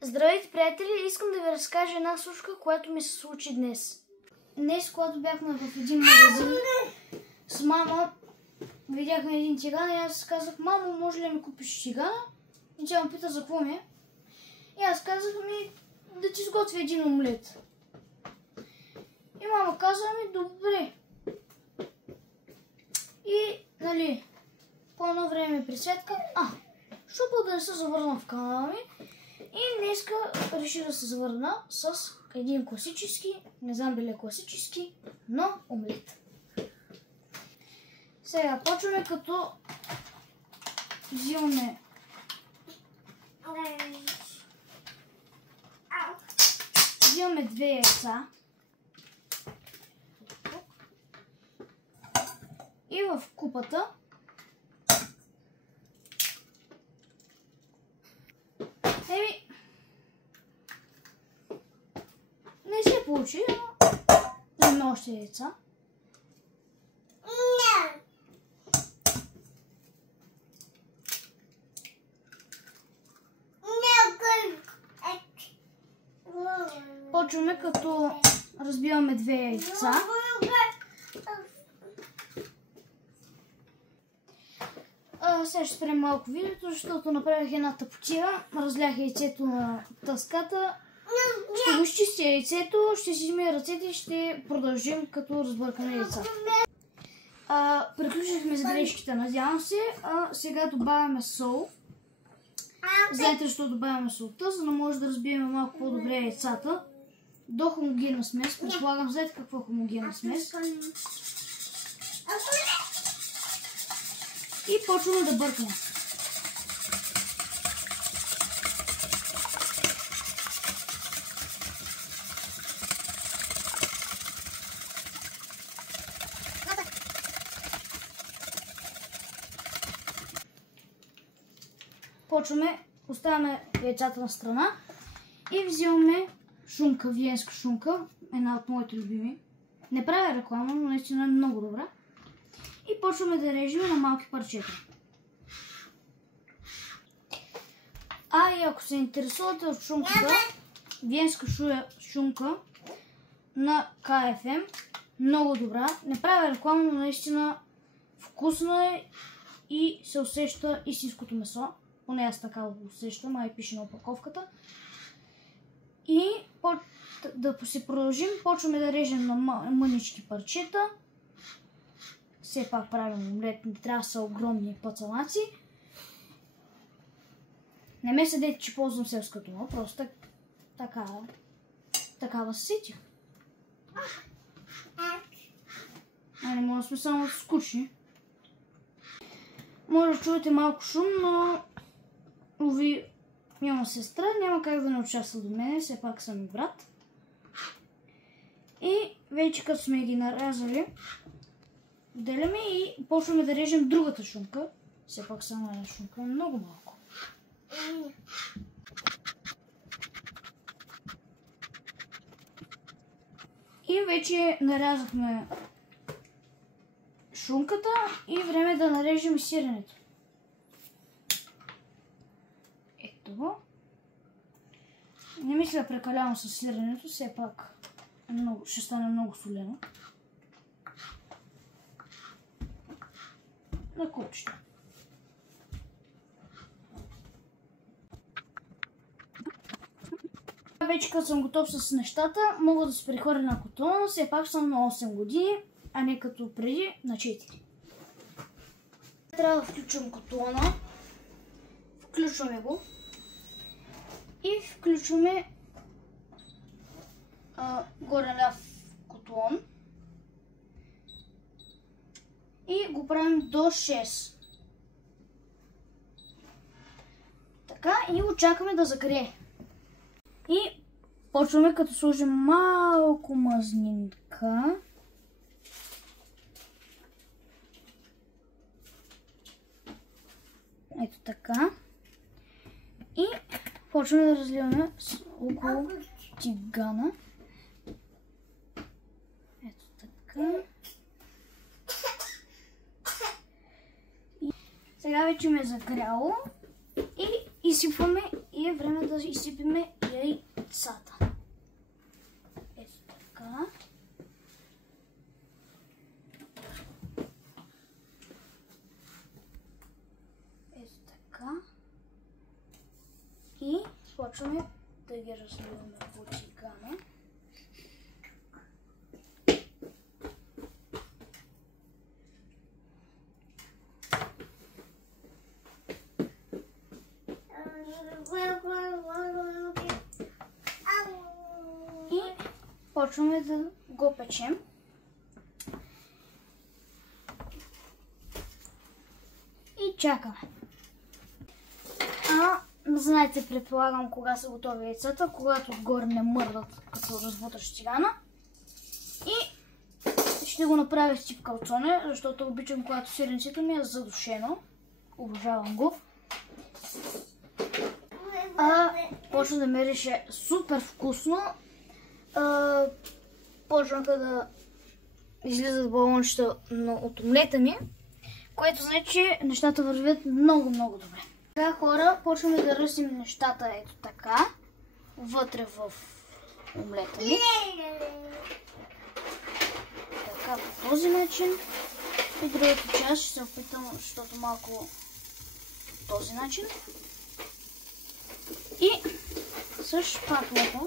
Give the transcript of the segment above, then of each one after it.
Здравейте, приятели! Искам да ви разкажа една случка, която ми се случи днес. Днес, когато бяхме в един магазин с мама, видяхме един тиган и аз казах: мамо, може ли да ми купиш тигана? И тя ме пита за какво ми е. И аз казах: да ти сготвя един омлет. И мама каза: добре. И, по едно време при Светка, шупа да не се завърна в канала ми. И днеска реши да се завърна с един класически, не знам дали е класически, но омлет. Сега почваме като взимаме две яйца и в купата не се получи, но вземе още яйца. Почваме като разбиваме две яйца. Сега ще спрем малко видеото, защото направих една тъпотия. Разлях яйцето на тъската. Ще го изчистя яйцето, ще си измия ръцете и ще продължим като разбъркаме яйца. Приключихме с грешките, надявам се. Сега добавяме сол. Знаете защо добавяме солта, за да може да разбием малко по-добре яйцата до хомогенна смес. Предполагам, знаете какво е хомогенна смес. И почваме да бъркаме. Оставяме яйцата на страна и взимаме шунка, виенска шунка, една от моите любими. Не правя реклама, но наистина е много добра. И почваме да режем на малки парчета. И ако се интересувате от шунката, виенска шунка на КФМ, много добра. Не правя реклама, но наистина вкусна е и се усеща истинското месо. Поне аз така го усещам, и пише на опаковката. И да си продължим, почваме да режем на мънички парчета. Все пак правим омлет, не трябва да са огромни пацалаци. Не ме съдете, че ползвам селската дума, просто такава се сетих. Не може да сме само скучни. Може да чуете малко шум, но уви, имам сестра, няма как да не участва до мене, все пак съм и брат. И вече като сме ги нарязали, отделяме и почваме да режем другата шунка. Все пак само една шунка, много малко. И вече нарязахме шунката и време да нарежем сиренето. Ето го. Не мисля да прекалявам с сиренето, все пак ще стане много солено. На купчета. Вече като съм готов с нещата, мога да се прехвърля на котлона, все пак съм на 8 години, а не като преди на 4. Трябва да включвам котлона. Включваме го. И включваме горе ляв котлон. И го правим до 6. Така, и го чакаме да загрее. И почваме като сложим малко мазнинка. Ето така. И почваме да разливаме около тигана. Ето така. И сега вече ме е загряло. И изсипваме И е време да изсипиме яйцата. Ето така. Ето така. И почваме да ги разливаме по тигане. И почваме да го печем. И чакаме. Знаете, предполагам, кога са готови яйцата, когато отгоре не мърдат, като разбуташ тигана. И ще го направя с тип калцоне, защото обичам, когато сиренцето ми е задушено. Обожавам го. Почна да мирише супер вкусно. Почнаха да излизат балончета от омлета ми, което значи, че нещата вървят много добре. Така, хора, почваме да ръсим нещата ето така, вътре в омлета ми. Така, по този начин. И другата част ще се опитам, защото малко по този начин. И с шпатлата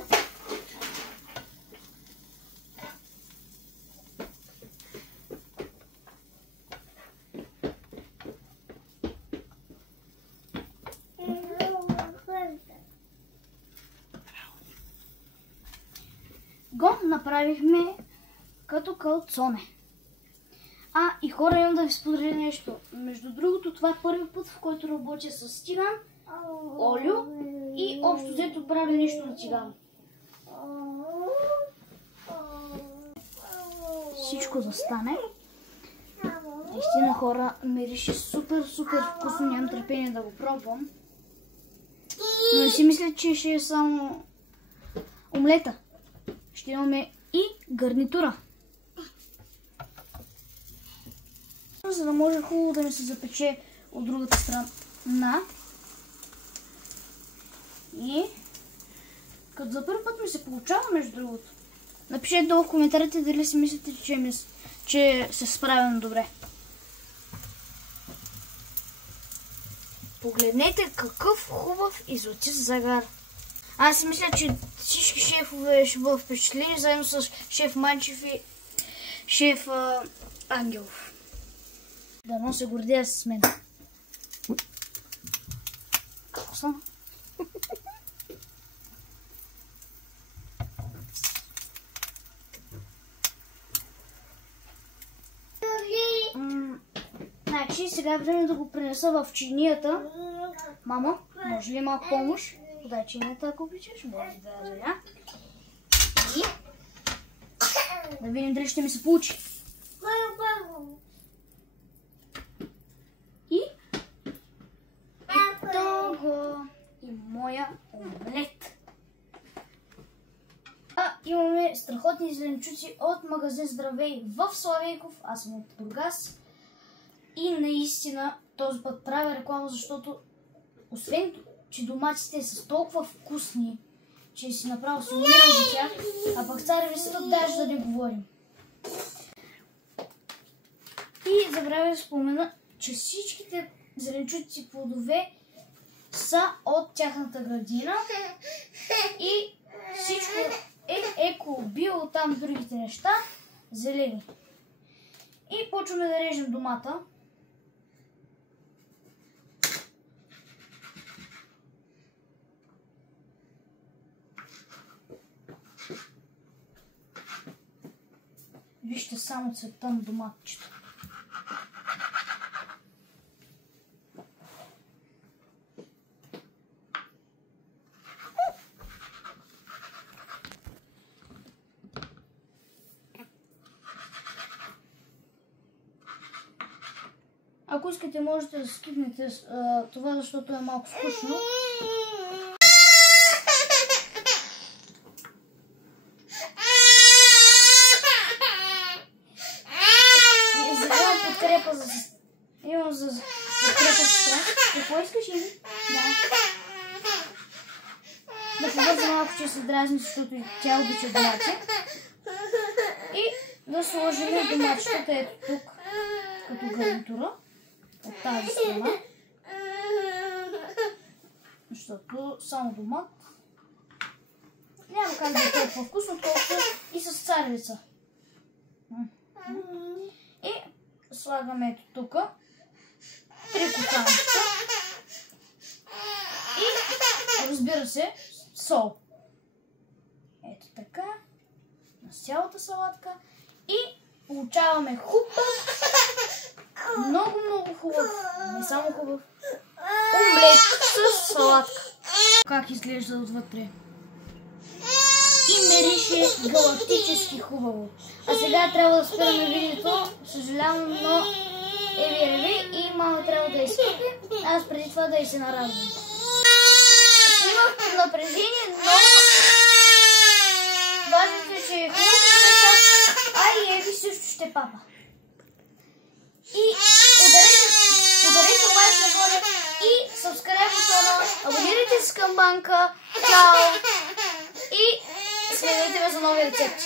го направихме като калцоне. И хора, имам да ви споделя нещо. Между другото, това е първи път, в който работя с тиган, олио и общо взето правя нещо на тиган. Всичко да стане. Наистина, хора, мирише супер вкусно, нямам търпение да го пробвам. Но не си мисля, че ще е само омлета. Ще имаме и гарнитура. За да може хубаво да ми се запече от другата страна. И като за първи път ми се получава, между другото. Напишете долу в коментарите дали си мислите, че се справям добре. Погледнете какъв хубав и златист загар. Аз си мисля, че всички шефове ще бъдат впечатлени, заедно с шеф Манчев и шеф Ангелов. Дано се гордея с мен. Какво съм? Значи, сега е време да го принеса в чинията. Мама, може ли малко помощ? Подай чинията, ако обичаш. Благодаря. И да видим дали ще ми се получи. И ето го. И моя омлет. Имаме страхотни зеленчуци от магазин Здравей в Славейков. Аз съм от Бургас. И наистина този път правя реклама, защото освен, че доматите са толкова вкусни, че си направо се умирам за тях, а пък царевицата даже да не говорим. И забравя да спомена, че всичките зеленчуци плодове са от тяхната градина и всичко е еко, био, там другите неща, зелени. И почваме да режем домата. Вижте само цвета на доматчето. Ако искате, можете да скипнете това, защото е малко скучно. Имам за подкрепа сестра. Какво искаш, Иви? Да. побърза малко, че се дразни, защото тя обича домати. И да сложим доматчетата ето тук, като гарнитура, от тази страна. Защото само домат няма как да е толкова вкусно, отколкото и с царевица. И слагаме ето тук 3 коканчета и разбира се сол. Ето така, на цялата салатка и получаваме хубав, много хубав, не само хубав, омлет с салатка. Как изглежда отвътре? И мирише галактически хубаво. А сега трябва да спираме видеото. Съжалявам, но еви и мама трябва да изкъпи. Аз преди това да и се нарадвам. Снимах под напрежение, но важното е, че е хубаво, а и Еви също ще папа. И ударете лайк нагоре и subscribe бутона, абонирайте се към банка. Чао! И следете ме за нови рецепти.